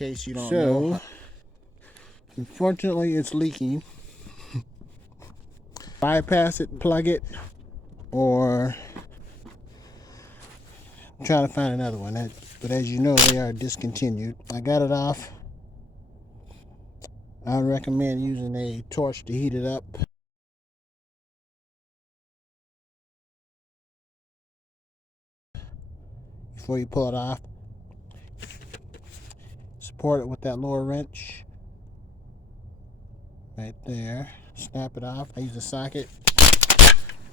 case you don't know. Unfortunately, it's leaking. Bypass it, plug it, or try to find another one. But as you know, they are discontinued. I got it off. I would recommend using a torch to heat it up. Before you pull it off, support it with that lower wrench right there. Snap it off. I use a socket.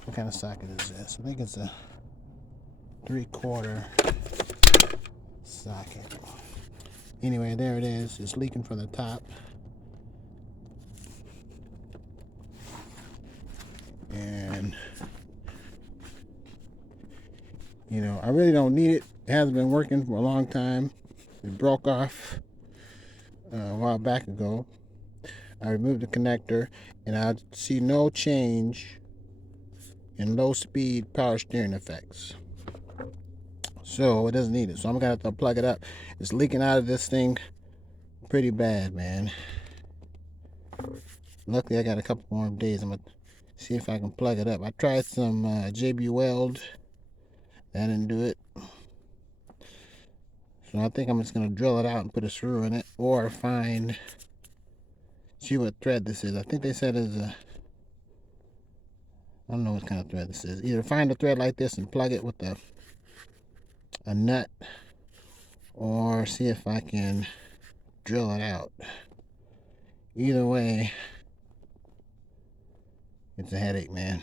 What kind of socket is this? I think it's a 3/4 socket. Anyway, there it is. It's leaking from the top. And you know, I really don't need it. It hasn't been working for a long time. It broke off a while back ago. I removed the connector, and I see no change in low speed power steering effects. So it doesn't need it. So I'm gonna have to plug it up. It's leaking out of this thing pretty bad, man. Luckily I got a couple more days. I'm gonna see if I can plug it up. I tried some JB Weld. That didn't do it. So I think I'm just gonna drill it out and put a screw in it, or see what thread this is. I think they said it's I don't know what kind of thread this is. Either find a thread like this and plug it with a nut, or see if I can drill it out. Either way, it's a headache, man.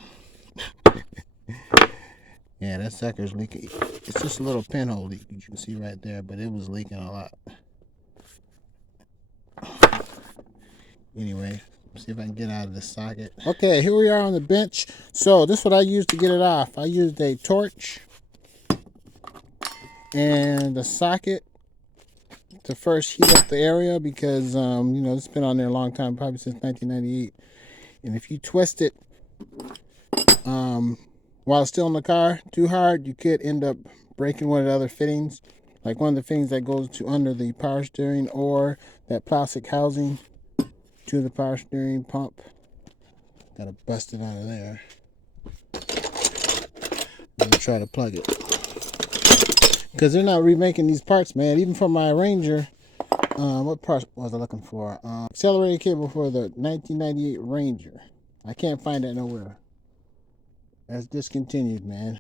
Yeah, that sucker's leaking. It's just a little pinhole leak, you can see right there, but it was leaking a lot. Anyway, see if I can get out of this socket. Okay, here we are on the bench. So this is what I used to get it off. I used a torch and a socket to first heat up the area, because you know, it's been on there a long time, probably since 1998. And if you twist it while it's still in the car too hard, you could end up breaking one of the other fittings, like one of the fittings that goes to under the power steering, or that plastic housing to the power steering pump. Gotta bust it out of there. I'm gonna try to plug it, because they're not remaking these parts, man. Even for my Ranger, what parts was I looking for? Accelerator cable for the 1998 Ranger. I can't find that nowhere. That's discontinued, man.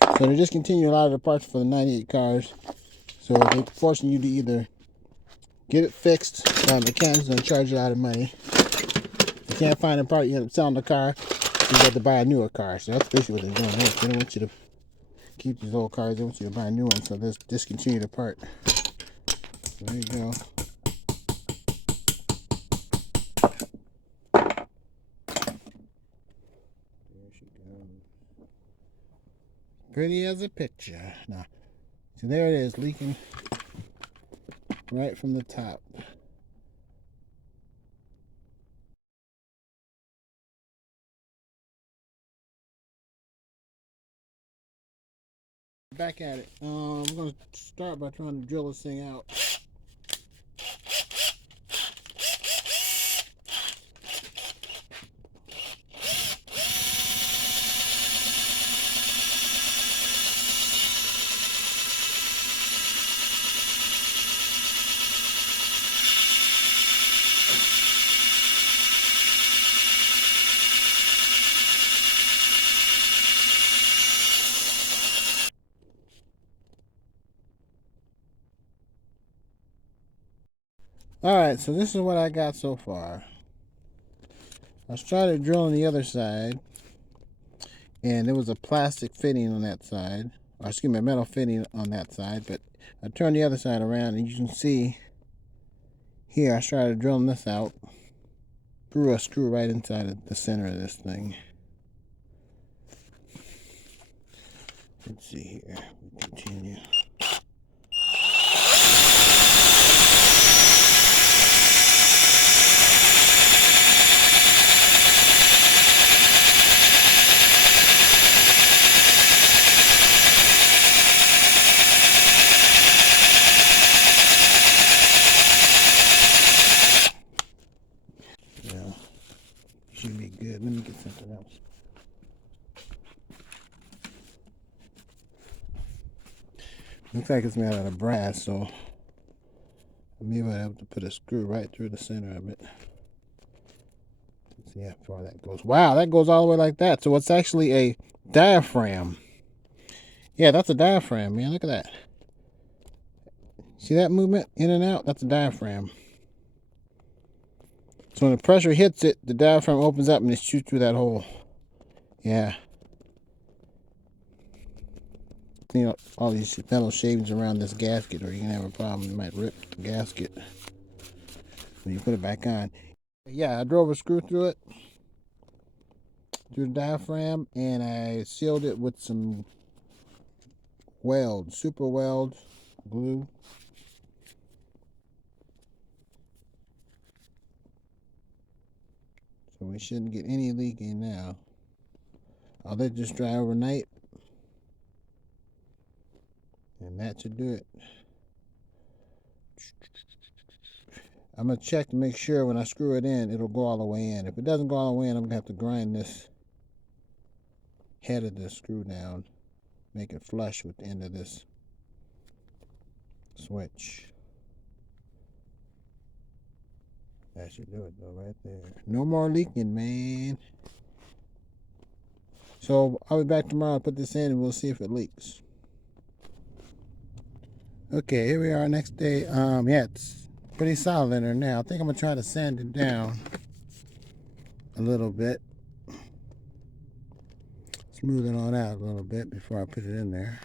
So they're discontinuing a lot of the parts for the 98 cars. So they're forcing you to either get it fixed, by mechanics gonna charge you a lot of money. If you can't find a part, you end up selling the car. You have to buy a newer car. So that's basically what they're doing. They don't want you to keep these old cars. They want you to buy a new one. So let's discontinue the part. So there you go. There she goes. Pretty as a picture. Now, so there it is, leaking right from the top. Back at it. I'm going to start by trying to drill this thing out. Alright, so this is what I got so far. I started drilling the other side, and there was a plastic fitting on that side, or excuse me, a metal fitting on that side, but I turned the other side around, and you can see here I started drilling this out, threw a screw right inside of the center of this thing. Let's see here, continue. Looks like it's made out of brass, so maybe I'll have to put a screw right through the center of it. Let's see how far that goes. Wow, that goes all the way like that. So it's actually a diaphragm. Yeah, that's a diaphragm, man. Look at that. See that movement in and out? That's a diaphragm. So when the pressure hits it, the diaphragm opens up and it shoots through that hole. Yeah. Clean up all these metal shavings around this gasket, or you're going to have a problem. You might rip the gasket when you put it back on. Yeah, I drove a screw through it, through the diaphragm, and I sealed it with some weld, super weld glue. So we shouldn't get any leaking now. I'll let this dry overnight, and that should do it. I'm going to check to make sure when I screw it in, it'll go all the way in. If it doesn't go all the way in, I'm going to have to grind this head of the screw down, make it flush with the end of this switch. That should do it though, right there. No more leaking, man. So I'll be back tomorrow to put this in and we'll see if it leaks. Okay, here we are next day. Yeah, it's pretty solid in there now. I think I'm gonna try to sand it down a little bit. Smooth it on out a little bit before I put it in there.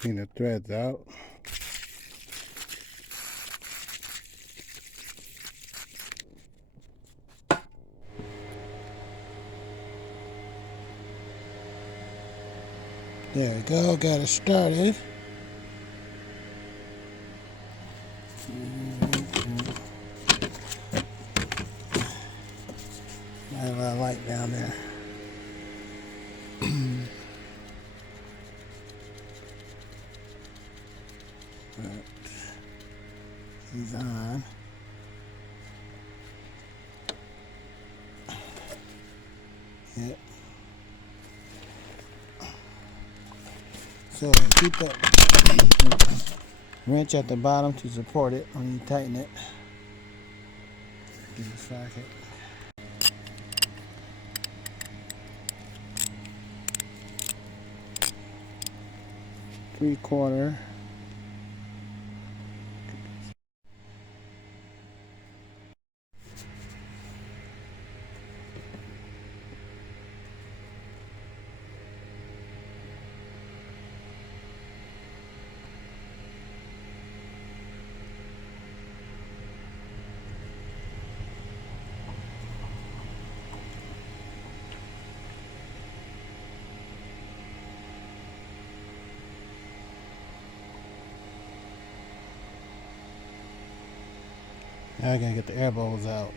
Clean the threads out. There we go, got it started. Got a lot of light down there. Right. He's on. Yep. So keep that wrench at the bottom to support it when you tighten it. Give it a socket. Three-quarter. Now I gotta get the air bubbles out.